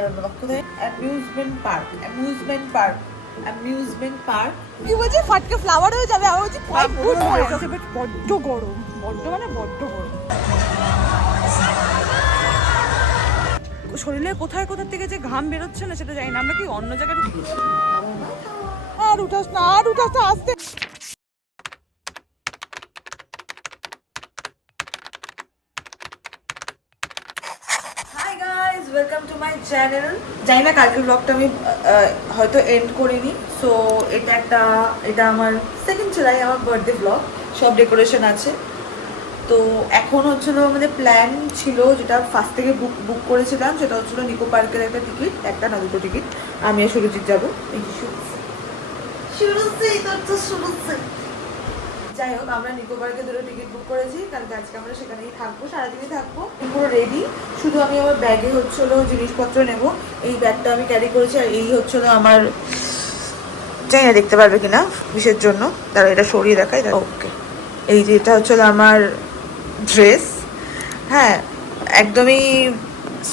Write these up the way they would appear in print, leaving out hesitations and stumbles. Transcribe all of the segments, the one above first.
Amusement park amusement park amusement park কি বলছে ফাটকে flower হয়ে যাবে আর বলছি বড্ড গরম বড্ড গরম শরীরে কোথায় থেকে যে ঘাম বেরোচ্ছে না সেটা জানি না আমরা কি অন্য জায়গায় ঢুকেছি আর উঠাস না আসতে ওয়েলকাম টু মাই চ্যানেল। জানি না কালকের ব্লগটা আমি হয়তো এন্ড করিনি, সো এটা আমার 2 জুলাই আমার বার্থডে ব্লগ। সব ডেকোরেশন আছে। তো এখন হচ্ছিল আমাদের প্ল্যান ছিল, যেটা ফার্স্ট থেকে বুক করেছিলাম, সেটা হচ্ছিল নিকো পার্কের একটা টিকিট, একটা না দুটো টিকিট। আমি আর সুরজিৎ যাবো। যাই হোক, আমরা নিকো পার্কে 2টো টিকিট বুক করেছি। কালকে আজকে আমরা সেখানেই থাকবো, সারাদিনই থাকবো। পুরো রেডি, শুধু আমি আমার ব্যাগে হচ্ছিল জিনিসপত্র নেব। এই ব্যাগটা আমি ক্যারি করেছি, আর এই হচ্ছিল আমার, জানি না দেখতে পারবে কিনা কিসের জন্য, তারা এটা সরিয়ে দেখায়। ওকে, এই যে এটা হচ্ছিল আমার ড্রেস। হ্যাঁ, একদমই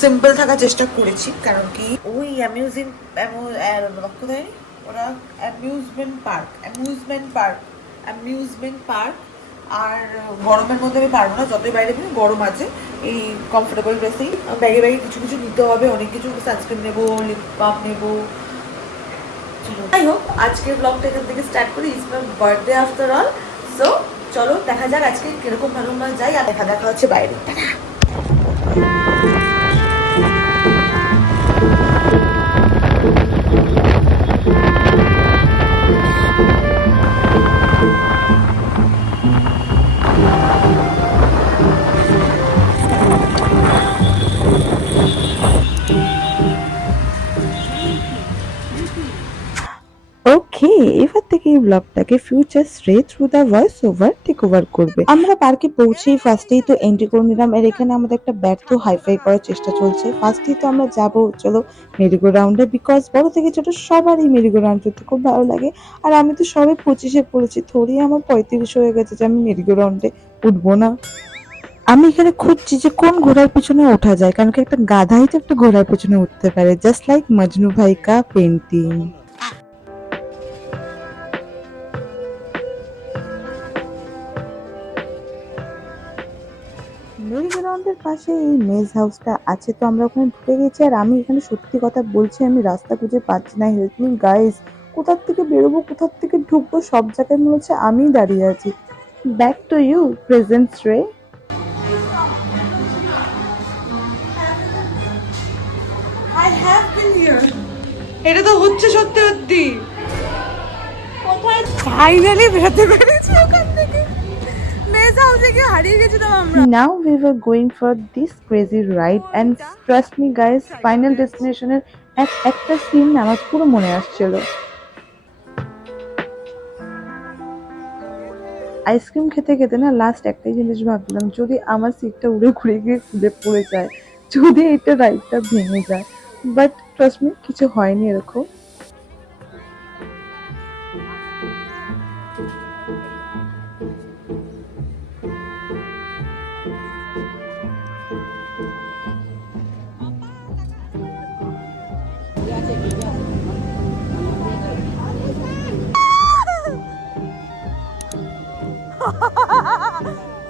সিম্পল থাকার চেষ্টা করেছি, কারণ কি ওই ওরা অ্যামিউজমেন্ট পার্ক। আর গরমের মধ্যে আমি পারবো না, যতই বাইরে গরম আছে। এই কমফোর্টেবল ড্রেসেই ব্যাগে কিছু নিতে হবে, অনেক কিছু। সানস্ক্রিন নেবো, লিপ বাম নেবো। যাই হোক, আজকের ব্লগটা এখান থেকে স্টার্ট করি। It's my birthday after all. So চলো দেখা যাক আজকে কিরকম ভালো যাই, আর দেখা হচ্ছে বাইরে। ওকে, এবার থেকে এই ব্লগটাকে ফিউচার শ্রে through the voice over take over করবে। আমরা পার্কে পৌঁছেই ফার্স্টেই তো এন্ট্রি করে নিলাম। আর এখানে আমাদের একটা ব্যর্থ হাইফাই করার চেষ্টা চলছে। ফার্স্টেই তো আমরা যাবো চলো মেরিগো রাউন্ডে, বিকজ বড় থেকে ছোট সবারই মেরিগো রাউন্ড করতে খুব ভালো লাগে। আর আমি তো সবে 25-এ পড়েছি, থোড়ি আমার 35 হয়ে গেছে যে আমি মেরিগো রাউন্ডে উঠবো না। আমি এখানে খুঁজছি যে কোন ঘোড়ার পিছনে ওঠা যায়, কারণ কি একটা গাধাই তো একটা ঘোড়ার পিছনে উঠতে পারে, জাস্ট লাইক মজনু ভাই কা পেন্টিং। মেরিগোরাউন্ডের পাশে এই মেজ হাউসটা আছে, তো আমরা ওখানে ঢুকে গেছি। আর আমি এখানে সত্যি কথা বলছি, আমি রাস্তা খুঁজে পাচ্ছি না। হেল্প মি গাইস, কোথার থেকে বেরোবো, কোথার থেকে ঢুকবো, সব জায়গায় মনে হচ্ছে আমি দাঁড়িয়ে আছি। ব্যাক টু ইউ প্রেজেন্ট রে। I have been here. এটা তো হচ্ছে সত্যি সত্যি। কোথায় ফাইনালি বেরোতে পেরেছি ওখান থেকে। মেজ হাউসে গিয়ে হারিয়ে গেছিলাম আমরা। Now we were going for this crazy ride and trust me guys, final destination এর একটা সিন আমার পুরো মনে আসছিল। আইসক্রিম খেতে খেতে না লাস্ট একটাই জিনিস ভাবলাম, যদি আমার সিটটা উড়ে ঘুরে গিয়ে খুলে পড়ে যায়, যদি এটা রাইডটা ভেঙে যায়। বাট ট্রাস্ট মি, কিছু হয়নি এরকম।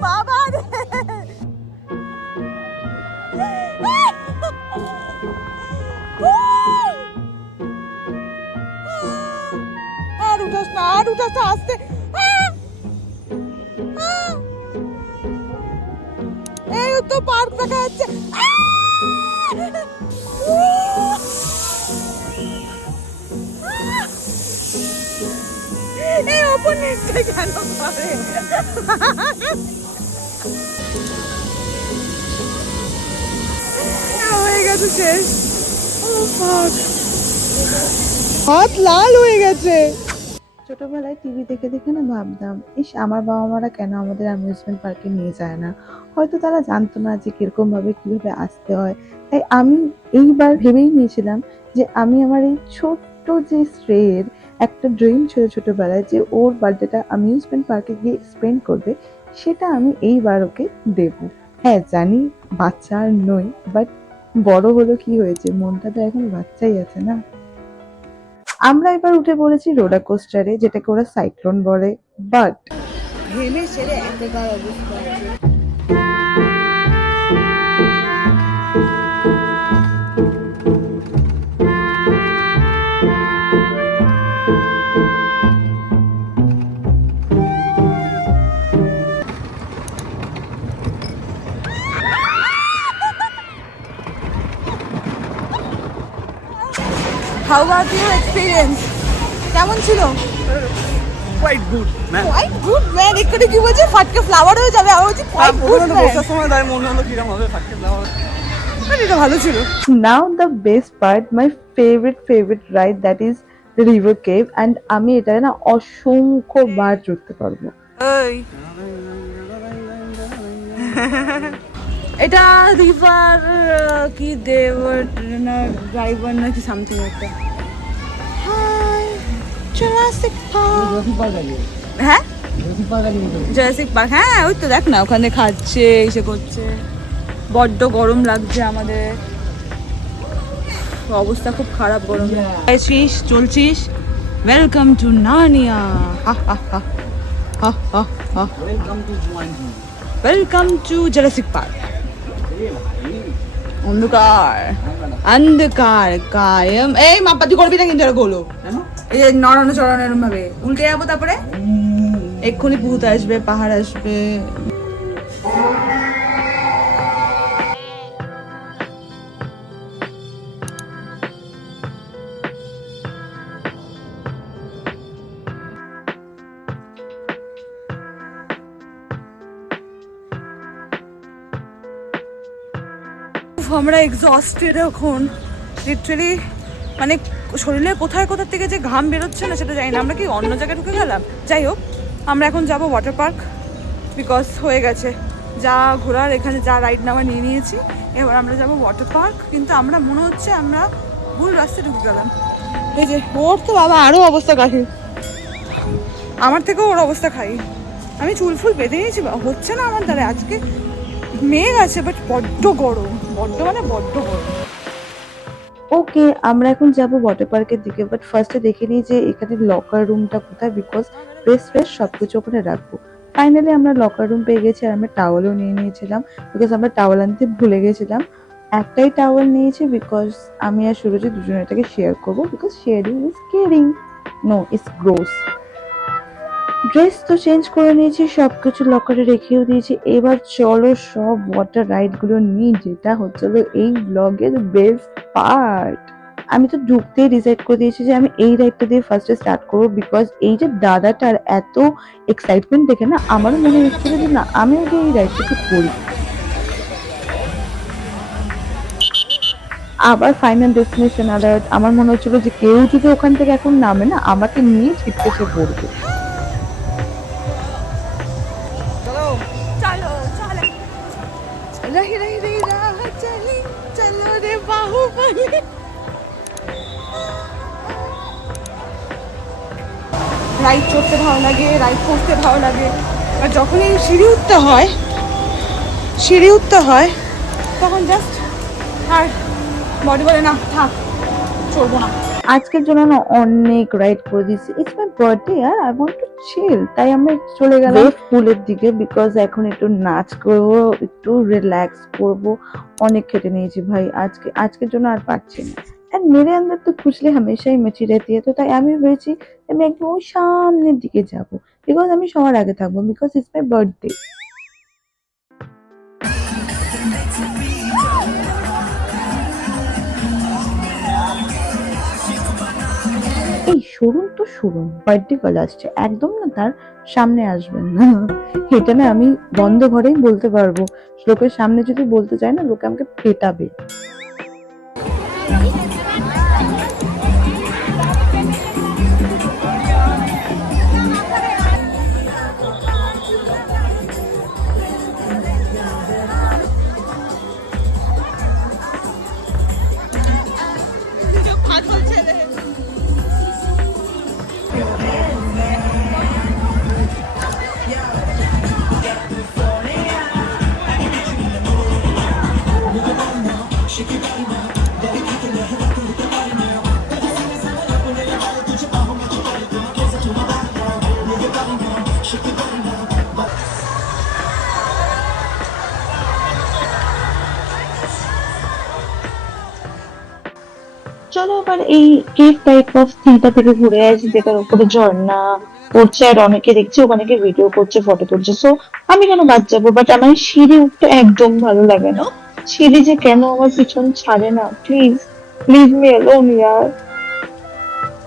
বাবা রে, আর উঠাস না আসতে। এই তো পার্ক দেখা যাচ্ছে। এই ওপর নিচে কেন করে? হয়ে গেছে শেষ। হাত লাল হয়ে গেছে। ছোটবেলায় টিভি দেখে দেখে না ভাবতাম, ইস আমার বাবা মারা কেন আমাদের অ্যামিউজমেন্ট পার্কে নিয়ে যায় না। হয়তো তারা জানতো না যে কিরকম ভাবে কিভাবে আসতে হয়। তাই আমি এইবার ভেবেই নিয়েছিলাম যে আমি আমার এই ছোট্ট যে শ্রেয়ের একটা ড্রিম ছিল ছোটবেলায়, যে ওর বার্থডেটা অ্যামিউজমেন্ট পার্কে গিয়ে স্পেন্ড করবে, সেটা আমি এইবার ওকে দেব। হ্যাঁ জানি বাচ্চা আর নই, বাট বড় হলো কি হয়েছে, মনটা তো এখন বাচ্চাই আছে না। আমরা এবার উঠে পড়েছি রোলার কোস্টারে, যেটাকে ওরা সাইক্লোন বলে, বাট ঘেমে সেরে একাকার অবস্থা। How about your experience? কেমন ছিল? Quite good, man. Quite good man. এখানে কি বলছে ফাটকে ফ্লাওয়ার হয়ে যাবে, আর বলছে quite good man. বসার সময় তাই মনে হলো কিরম হবে ফাটকে ফ্লাওয়ার। এটা ভালো ছিল। Now the best part, my favourite ride, that is river cave, and আমি এটা না অসংখ্য বার চড়তে পারবো। ওই এটা রিভার কি দেওয়ার না ড্রাইভার নাকি সামথিং একটা। Hi Jurassic Park. হ্যাঁ জুরাসিক পার্ক, হ্যাঁ ওই তো দেখ না ওখানে খাচ্ছে এসে করছে। বড্ড গরম লাগছে আমাদের, অবস্থা খুব খারাপ গরমে। আছিস চলছিস, ওয়েলকাম টু নার্নিয়া, হা হা হা হা হা হা, ওয়েলকাম টু জুরাসিক পার্ক। অন্ধকার কায়ম, এই মাপাতি করবি না কিন্তু এরকম হলো, এই যে নড়ানো চড়ানো এরকম ভাবে উল্টে যাবো, তারপরে এক্ষুনি ভূত আসবে, পাহাড় আসবে। আমরা এক্সস্টেড এখন লিটারালি, মানে শরীরে কোথায় কোথা থেকে যে ঘাম বেরোচ্ছে না সেটা জানি না। আমরা কি অন্য জায়গায় ঢুকে গেলাম? যাই হোক, আমরা এখন যাব ওয়াটার পার্ক, বিকজ হয়ে গেছে যা ঘোরার, এখানে যা রাইড নেওয়া নিয়ে নিয়েছি, এবার আমরা যাব ওয়াটার পার্ক। কিন্তু আমরা মনে হচ্ছে আমরা ভুল রাস্তায় ঢুকে গেলাম। এই যে ওর তো বাবা আরও অবস্থা কাহি, আমার থেকেও ওর অবস্থা খাই। আমি চুল ফুল বেঁধে নিয়েছি, হচ্ছে না আমার দ্বারা। আজকে মেঘ আছে বাট বড্ড গরম, বড্ড মানে বড্ড গরম। ওকে, আমরা এখন যাব ওয়াটার পার্কের দিকে, বাট ফার্স্টে দেখে নিই যে এখানে লকার রুমটা কোথায়, বিকজ ফ্রেশ সবকিছু ওখানে রাখবো। ফাইনালি আমরা লকার রুম পেয়ে গেছি, আর আমরা টাওয়ালও নিয়ে নিয়েছিলাম, বিকজ আমরা টাওয়াল আনতে ভুলে গেছিলাম। একটাই টাওয়াল নিয়েছি বিকজ আমি আর সুরজি দুজনে এটাকে শেয়ার করবো, because sharing is caring, no it's gross. Dress তো চেঞ্জ করে নিয়েছি, সবকিছু লকারে রেখেও দিয়েছি। এবার চলো সব ওয়াটার রাইড গুলো নিই, যেটা হচ্ছিল এই ব্লগের বেস্ট পার্ট। আমি তো ঢুকতেই ডিসাইড করে দিয়েছি যে আমি এই রাইডটা দিয়ে ফার্স্টে স্টার্ট করবো, বিকজ এই যে দাদাটার এত এক্সাইটমেন্ট দেখে না আমারও মনে হচ্ছিল যে না আমি আগে এই রাইডটা একটু করি। আবার ফাইনাল ডেস্টিনেশন অ্যালার্ট, আমার মনে হচ্ছিল যে কেউ যদি ওখান থেকে এখন নামে না আমাকে নিয়ে ছিটকে সে পড়বে। চলো চলো রহি রহি রহি রাহ চলি, চলো রে বাহুবলি। রাইড চড়তে ভালো লাগে, রাইড করতে ভালো লাগে, আর যখনই সিঁড়ি উঠতে হয় তখন জাস্ট আর বডি বলে না থাক চড়বো না। আজকের জন্য না অনেক রাইড করে দিয়েছি, ইটস মাই বার্থডে আর আই ওয়ান্ট টু চিল, তাই আমরা চলে গেলাম পুলের দিকে, বিকজ এখন একটু নাচ করবো, একটু রিল্যাক্স করবো। অনেক খেটে নিয়েছি ভাই আজকের জন্য আর পারছি না। আর মেরে আন্দার তো খুশলি হামেশাই মেচি রেতি है, তো তাই আমি ভেবেছি আমি একদম ওই সামনের দিকে যাব, বিকজ আমি সবার আগে থাকবো, বিকজ ইটস মাই বার্থডে। এই সরুন বার্থডে কল আসছে, একদম না তার সামনে আসবেন না। এটা না আমি বন্ধ ঘরেই বলতে পারবো, লোকের সামনে যদি বলতে চাই না লোকে আমাকে পেটাবে। Shake it চলো আবার এই কেক টাইপ অফ থিমটা থেকে ঘুরে আসি, যেটার উপরে ঝর্ণা পড়ছে আর অনেকে দেখছি ওখানে গিয়ে ভিডিও করছে, ফটো তুলছে। সো আমি কেন বাদ যাবো? বাট আমার সিঁড়ি উঠতে একদম ভালো লাগে না। সিঁড়ি যে কেন আমার পিছন ছাড়ে না, প্লিজ প্লিজ মি অ্যালোন ইয়ার।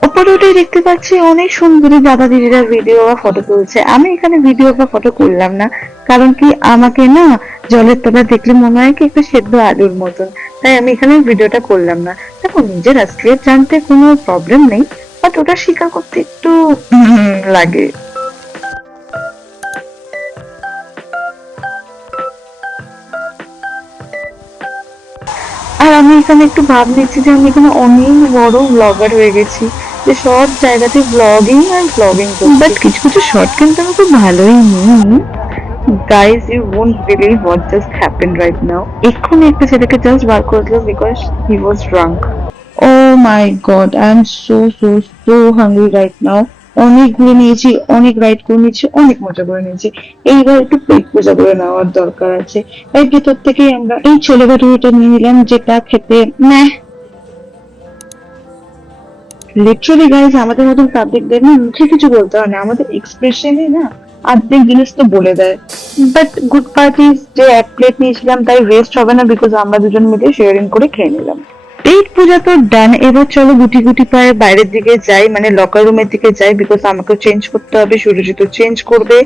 উপরে উঠে দেখতে পাচ্ছি অনেক সুন্দরী দাদা দিদিরা ভিডিও বা ফটো তুলছে। আমি এখানে ভিডিও বা ফটো করলাম না, কারণ কি আমাকে না জলের তলা দেখলে মনে হয় কি একটু সেদ্ধ আলুর মতন, তাই আমি এখানে ভিডিওটা করলাম না। দেখো, নিজের আসলিয়ত জানতে কোনো প্রবলেম নেই, বাট ওটা স্বীকার করতে একটু লাগে। আর আমি এখানে একটু ভাব নিচ্ছি যে আমি এখানে অনেক বড় ব্লগার হয়ে গেছি, যে সব জায়গাতে ব্লগিং আর ব্লগিং করছি। বাট কিছু কিছু শর্ট কিন্তু আমি খুব ভালোই নিই। Guys, you won't believe what just happened right now. এক্ষুনি একটা ছেলেকে জাস্ট বার করে দিল because he was drunk. Oh my god, I am so so so hungry right now. অনেক ঘুরে নিয়েছি, অনেক রাইড করে নিয়েছি, অনেক মজা করে নিয়েছি। এইবার একটু পেট পূজা করে নেওয়ার দরকার আছে। এর ভেতর থেকেই আমরা এই ছোলে ভাটুরিটা নিয়ে নিলাম, যেটা খেতে লিটারালি গাইজ আমাদের মতন পাবলিকদের না মুখে কিছু বলতে হয় না, আমাদের এক্সপ্রেশনে না অর্ধেক জিনিস তো বলে দেয়। বাট গুড পার্ট ইজ যে এক প্লেট নিয়েছিলাম তাই ওয়েস্ট হবে না, বিকজ আমরা দুজন মিলে শেয়ারিং করে খেয়ে নিলাম। পেট পূজা তো ডান, এবার চলো গুটি গুটি পায়ে বাইরের দিকে যাই, মানে লকার রুমের দিকে যাই, বিকজ আমাকে চেঞ্জ করতে হবে, সুরজিৎ চেঞ্জ করবে।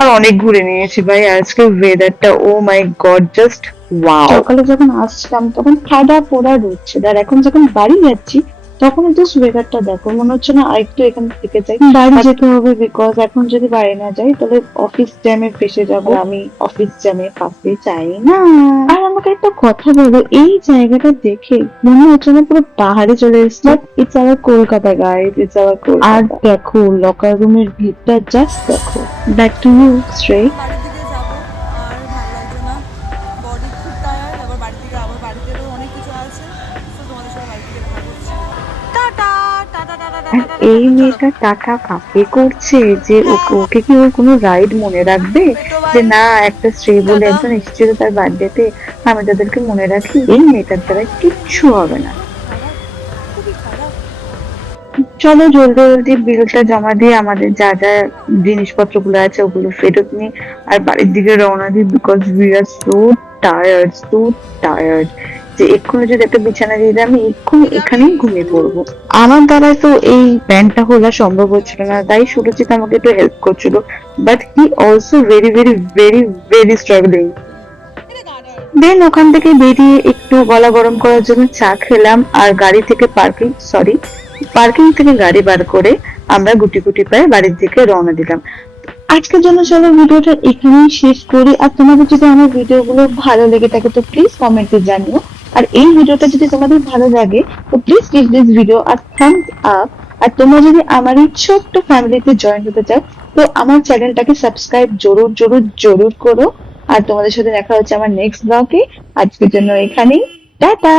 আর অনেক ঘুরে নিয়েছি ভাই আজকে, ওয়েদারটা ও মাই গড জাস্ট ওয়াও। সকালে যখন আসছিলাম তখন ঠাডা পোড়া রোদ ছিল, আর এখন যখন বাড়ি যাচ্ছি তখন জাস্ট ওয়েদারটা দেখো, মনে হচ্ছে না আরেকটু এখান থেকে যাই, বাড়ি যেতে হবে, বিকজ এখন যদি বাড়ি না যাই তাহলে অফিস জ্যামে ফেসে যাবো। আমি অফিস জ্যামে ফাঁসতে চাই না। আর আমাকে একটা কথা বলো, এই জায়গাটা দেখে মনে হচ্ছে না পুরো পাহাড়ে চলে এসেছে। It's our Kolkata guys, it's our Kolkata. আর দেখো লকার রুমের ভিড়টা জাস্ট দেখো। ব্যাক টু ইউ শ্রেয়। বাড়ির দিকে যাবো, আর ভালো লাগছে না, বডি খুব টায়ার্ড। আবার বাড়ি থেকে আবার বাড়িতেও অনেক কিছু আছে, তো তোমাদের সাথে বাড়ি থেকে দেখা করছি। টাটা টাটা টাটা আর টাটা। এই মেয়েটা টাকা কাকে করছে, যে ওকে ওকে কি ওর কোনো রাইড মনে রাখবে, যে না একটা স্ত্রী বলে একজন এসেছিল তার বার্থডেতে, আমি তাদেরকে মনে রাখি? এই মেয়েটার দ্বারা কিচ্ছু হবে না। খুবই খারাপ। চলো জলদি জলদি বিলটা জমা দিয়ে আমাদের যা যা জিনিসপত্রগুলো আছে ওগুলো ফেরত নিই আর বাড়ির দিকে রওনা দিই, because we are so tired যে এক্ষুনি যদি একটা বিছানা দিয়ে দেয় আমি এক্ষুনি এখানেই ঘুমিয়ে পড়বো। আমার দ্বারা তো এই প্যান্টটা খোলা সম্ভব হচ্ছিল না, তাই সুরজিৎ আমাকে একটু হেল্প করছিল, but he also very very very very struggling. Then ওখান থেকে বেরিয়ে একটু গলা গরম করার জন্য চা খেলাম, আর গাড়ি থেকে পার্কিং থেকে গাড়ি বার করে আমরা গুটি গুটি পায়ে বাড়ির দিকে রওনা দিলাম। আজকের জন্য চলো ভিডিওটা এখানেই শেষ করি। আর তোমাদের যদি আমার ভিডিওগুলো ভালো লেগে থাকে তো প্লিজ কমেন্টে জানিও। আর এই ভিডিওটা যদি তোমাদের ভালো লাগে তো প্লিজ গিভ দিস ভিডিও আর থামস আপ। আর তোমরা যদি আমার এই ছোট্ট ফ্যামিলিতে জয়েন হতে চাও তো আমার চ্যানেলটাকে সাবস্ক্রাইব জরুর জরুর জরুর করো। আর তোমাদের সাথে দেখা হচ্ছে আমার নেক্সট ব্লগে। আজকের জন্য এখানেই, টাটা।